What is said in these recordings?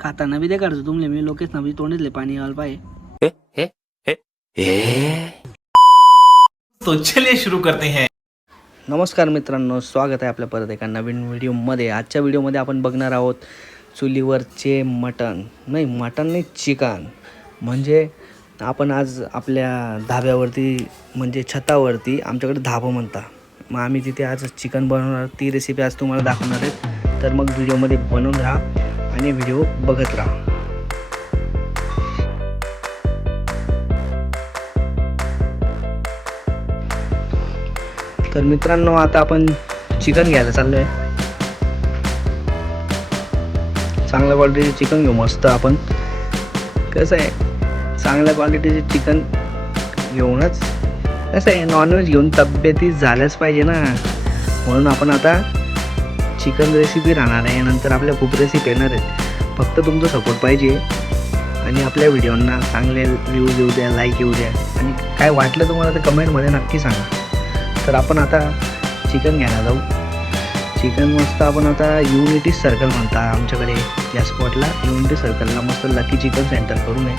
खाताना बी ते काढतो तुमले मी लोकेश ना बी तोंडले पाणी आल पाय. तो चलिए शुरू करते हैं. नमस्कार मित्रांनो, स्वागत आहे आपल्या परत एका नवीन व्हिडिओमध्ये. आजच्या व्हिडिओमध्ये आपण बघणार आहोत चुलीवरचे मटण नाही चिकन. म्हणजे आपण आज आपल्या धाब्यावरती म्हणजे छतावरती आमच्याकडे धाबं म्हणता, मग आम्ही तिथे आज चिकन बनवणार. ती रेसिपी आज तुम्हाला दाखवणार आहे. तर मग व्हिडिओमध्ये बनवून राहा आणि व्हिडिओ बघत राहा. तर मित्रांनो, आता आपण चिकन घ्यायला चाललो आहे. चांगल्या क्वालिटीचे चिकन घेऊ. मस्त आपण कसं आहे, चांगल्या क्वालिटीचे चिकन घेऊनच कसं आहे, नॉनव्हेज घेऊन तब्येती झाल्याच पाहिजे ना. म्हणून आपण आता चिकन रेसिपी राहणार आहे. नंतर आपल्या खूप रेसिपी येणार आहेत. फक्त तुमचा सपोर्ट पाहिजे आणि आपल्या व्हिडिओंना चांगले व्ह्यूज येऊ द्या, लाईक येऊ द्या. आणि काय वाटलं तुम्हाला तर कमेंटमध्ये नक्की सांगा. तर आपण आता चिकन घ्यायला जाऊ. चिकन मस्त आपण आता युनिटी सर्कल म्हणता आमच्याकडे या स्पॉटला. युनिटी सर्कलला मस्त लकी चिकन सेंटर करून आहे,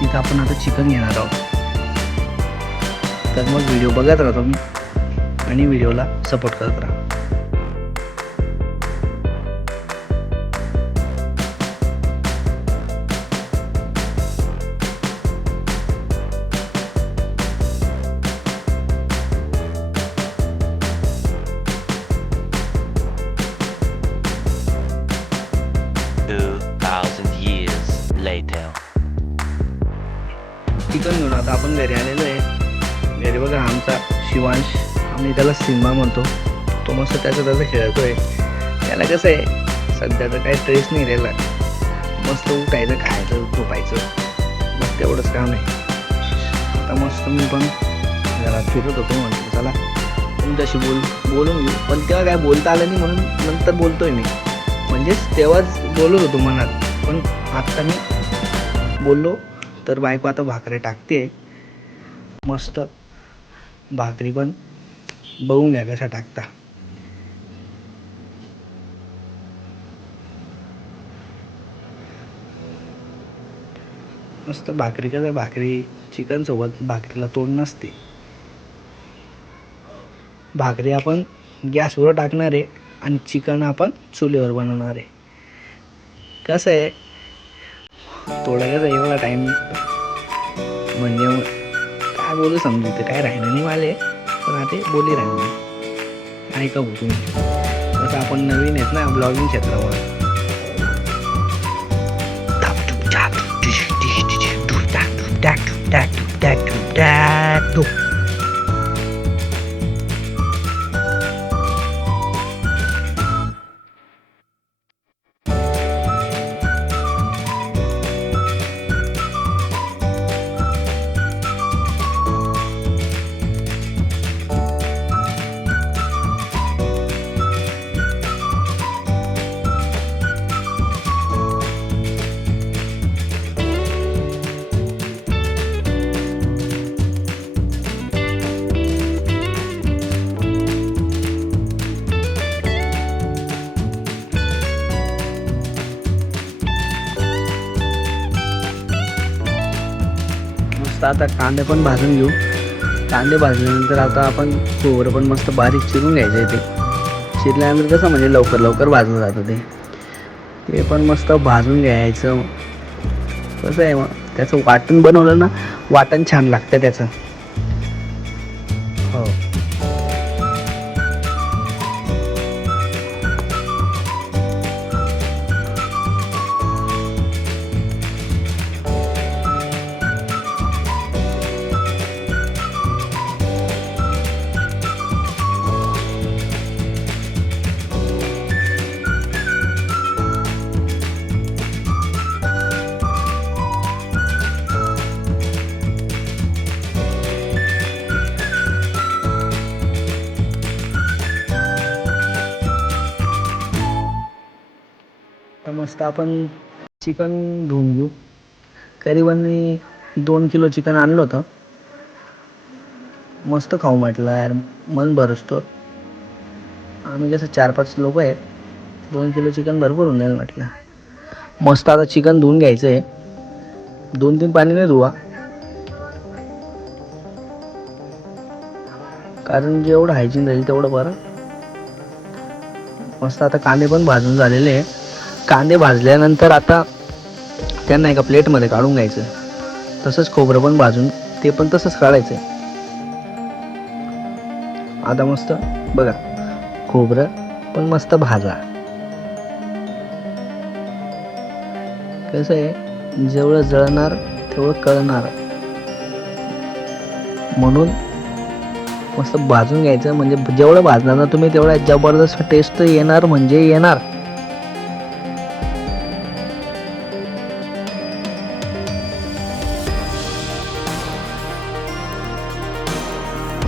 तिथं आपण आता चिकन घेणार आहोत. तर मग व्हिडिओ बघत राहतो मी आणि व्हिडिओला सपोर्ट करत राहा. चिकन घेऊन आता आपण घरी आलेलो आहे. घरी बघा आमचा शिवांश, आम्ही त्याला सिम्बा म्हणतो, तो मस्त त्याचं खेळतो आहे. त्याला कसं आहे, सध्याचं काही स्ट्रेस नाही राहिला. मस्त उठायचं, खायचं, झोपायचं, बस तेवढंच काम आहे. आता मस्त मी पण घरात फिरत होतो, म्हटलं चला तुमच्याशी बोलून घेऊ. पण तेव्हा काय बोलता आलं नाही, म्हणून नंतर बोलतोय मी. म्हणजेच तेव्हाच बोलत होतो मनात, पण आत्ता मी बोललो. तर बायको आता भाकरी टाकते. मस्त भाकरी पण बघून घ्या कशा टाकता. मस्त भाकरी कसं, भाकरी चिकन सोबत भाकरीला तोड नसते. भाकरी आपण गॅसवर टाकणार आहे आणि चिकन आपण चुलीवर बनवणार आहे. कसं आहे, थोडा कसं एवढा टाईम म्हणजे काय बोलू समजते, काय राहिलं नाही माले, पण आता बोली राहिलं ऐका भाऊ तुम्ही. कसं आपण नवीन आहेत ना ब्लॉगिंग क्षेत्रावर. आता कांदे पण भाजून घेऊ. कांदे भाजल्यानंतर आता आपण खोबरं पण मस्त बारीक चिरून घ्यायचं आहे. ते चिरल्यानंतर कसं म्हणजे लवकर भाजलं जातं ते पण मस्त भाजून घ्यायचं. कसं आहे, मग त्याचं वाटण बनवलं ना, वाटण छान लागतं त्याचं. हो, तर मस्त आपण चिकन धुवून घेऊ. करीबन मी 2 किलो चिकन आणलं होतं. मस्त खाऊ म्हटलं यार, मन भरतो. आम्ही कसं 4-5 लोक आहेत, 2 किलो चिकन भरपूर होऊन जाईल म्हटलं. मस्त आता चिकन धुवून घ्यायचं आहे. 2-3 पाण्याने धुवा, कारण जेवढं हायजीन राहील तेवढं बरं. मस्त आता कांदे पण भाजून झालेले आहे. कांदे भाजल्यानंतर आता त्यांना एका प्लेटमध्ये काढून घ्यायचं. तसंच खोबरं पण भाजून ते पण तसंच काढायचं. आता मस्त बघा खोबरं पण मस्त भाजा. कसं आहे, जेवढं जळणार तेवढं कळणार, म्हणून मस्त भाजून घ्यायचं. म्हणजे जेवढं भाजणार ना तुम्ही तेवढा जबरदस्त टेस्ट येणार म्हणजे येणार.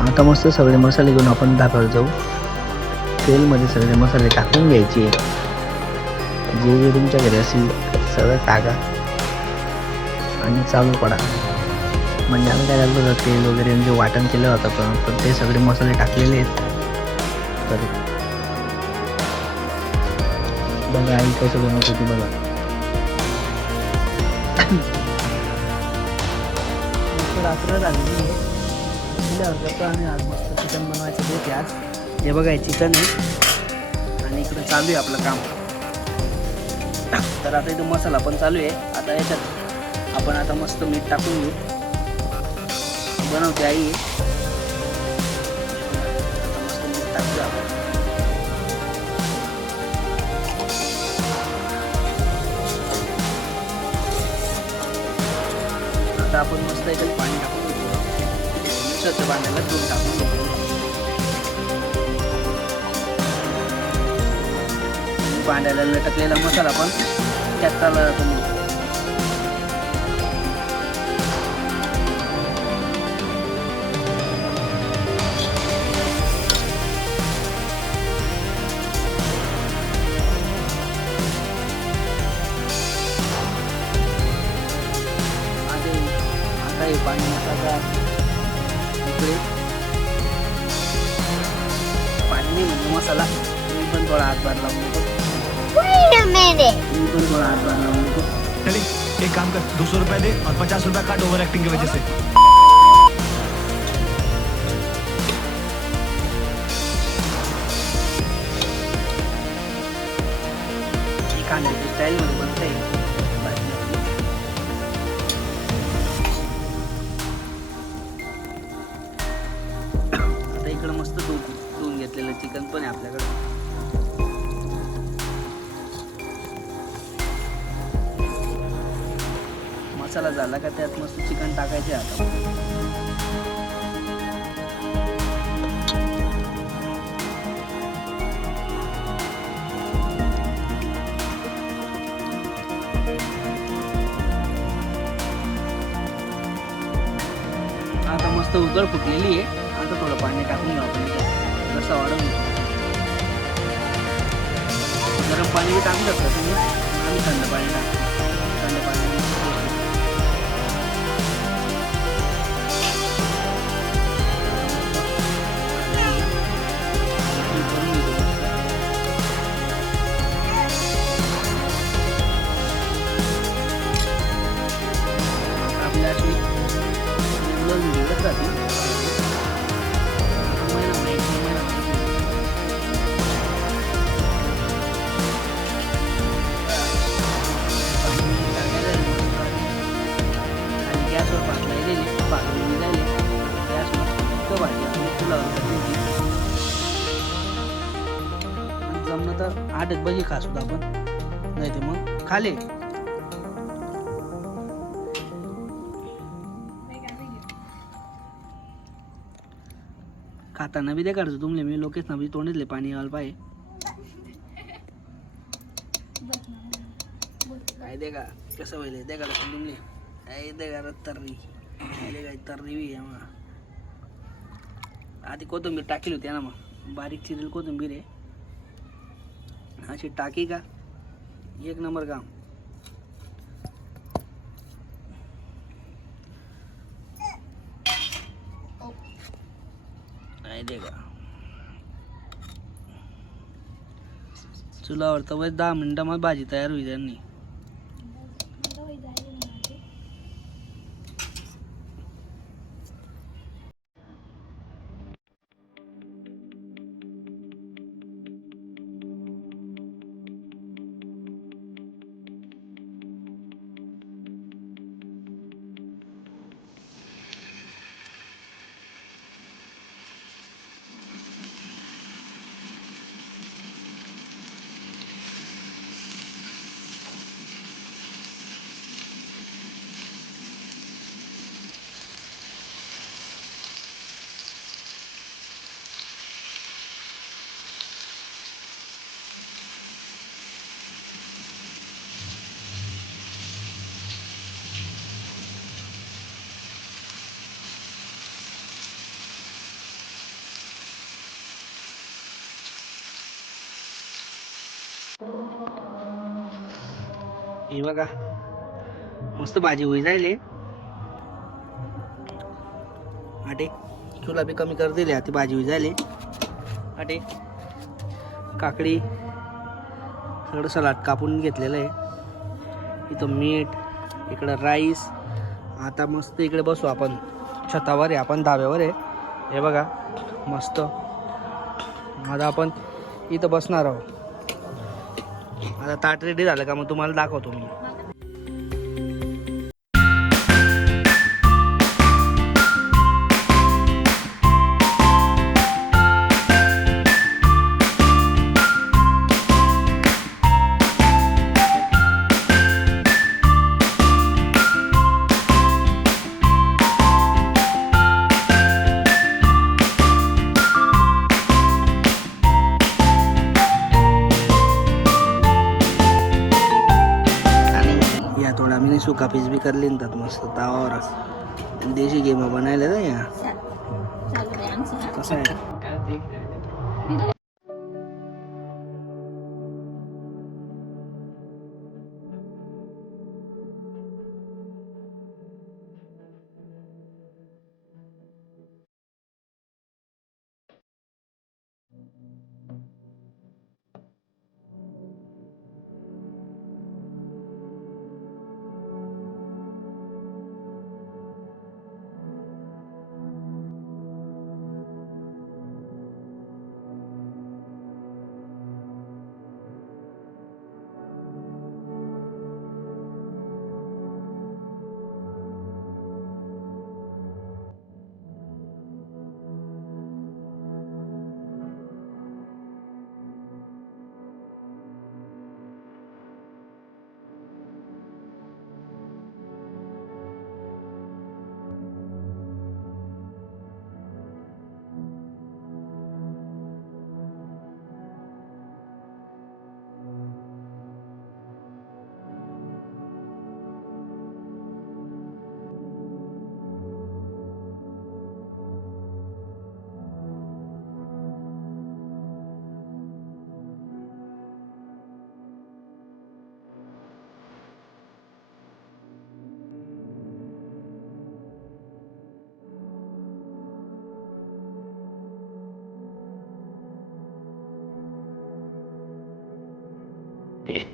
आता मस्त सगळे मसाले घेऊन आपण धाब्यावर जाऊ. तेलमध्ये सगळे मसाले टाकून घ्यायचे. जे जे तुमच्या घरी असेल सगळं टाका आणि चालू पडा. म्हणजे आम्ही काय झालं तेल वगैरे जे वाटण केलं होतं पण ते सगळे मसाले टाकलेले आहेत. तर बघा आई कसं बनवत होती बघा. रात्र झालेली आहे. आणि आज मस्त चिकन बनवायचं बेत आज. हे बघा हे चिकन आहे आणि इकडं चालू आहे आपलं काम. तर आता इथं मसाला पण चालू आहे. आता याच्यात आपण आता मस्त मीठ टाकून घेऊ. बनवते आई. आता मस्त मीठ टाकूया आपण. आता आपण मस्त याच्यात पाणी टाकून घेऊ. मिक्सरच्या भांड्याला दूध टाकून घेऊ. भांड्याला लटकलेला मसाला पण त्यात चालला जातो. आता हे पाणी मसाला इकडे पाणी म्हणजे मसाला मी पण थोडा हातभार लावून देतो. चलिए एक काम कर 200 रुपए दे और 50 रुपए काट ओवर एक्टिंग की वजह से. कांद्याची स्टाईल मध्ये बनता येईल. आता इकडं मस्त धुवून घेतलेलं चिकन पण आहे आपल्याकडे. मसाला झाला का त्यात मस्त चिकन टाकायचे. आता आता मस्त उकळ फुटलेली आहे. आता थोडं पाणी टाकून घेऊ आपण. रस्सा वाढवून घेऊ. गरम पाणी टाकू शकता तुम्ही. आम्ही थंड पाणी टाकतो. थंड पाणी आपल्या अशी निवडत जाते. गॅसवर भाजून निघाले. गॅसवर फक्त भाजी आपण फुलावर जमलं तर 8 बजी खासू आपण, नाही ते मग खाले. खाताना बी दे काढतो तुमले मी लोकेश ना बी तोंडीतले पाणी घाल पाहिजे. काय दे का कसं होईल दे काढतो तुमले. काय दे का तर्री काय तर्री बी आहे. मग आधी कोथिंबीर टाकली होती ना. मग बारीक चिरेल कोथिंबीर आहे अशी टाकी का एक नंबर काम. नाही दे का चुलावर तर 10 मिनिटामध्ये भाजी तयार होईल. त्यांनी हे बघा मस्त भाजी होई जायले आटे चुला बी कमी कर दिली ती भाजी होई जायले आटे काकडी सगळं सलाड कापून घेतलेलं आहे इथं मीठ इकडं राईस आता मस्त इकडे बसू आपण छतावर आहे आपण धाब्यावर आहे हे बघा मस्त आता आपण इथं बसणार आहोत आता ताट रेडी झालं का मग तुम्हाला दाखवतो मी थोड़ा मैंने सूखा पीस भी कर लेता मस्त तावावर देशी गेम बनायला ना या कसं आहे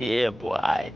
Yeah, boy.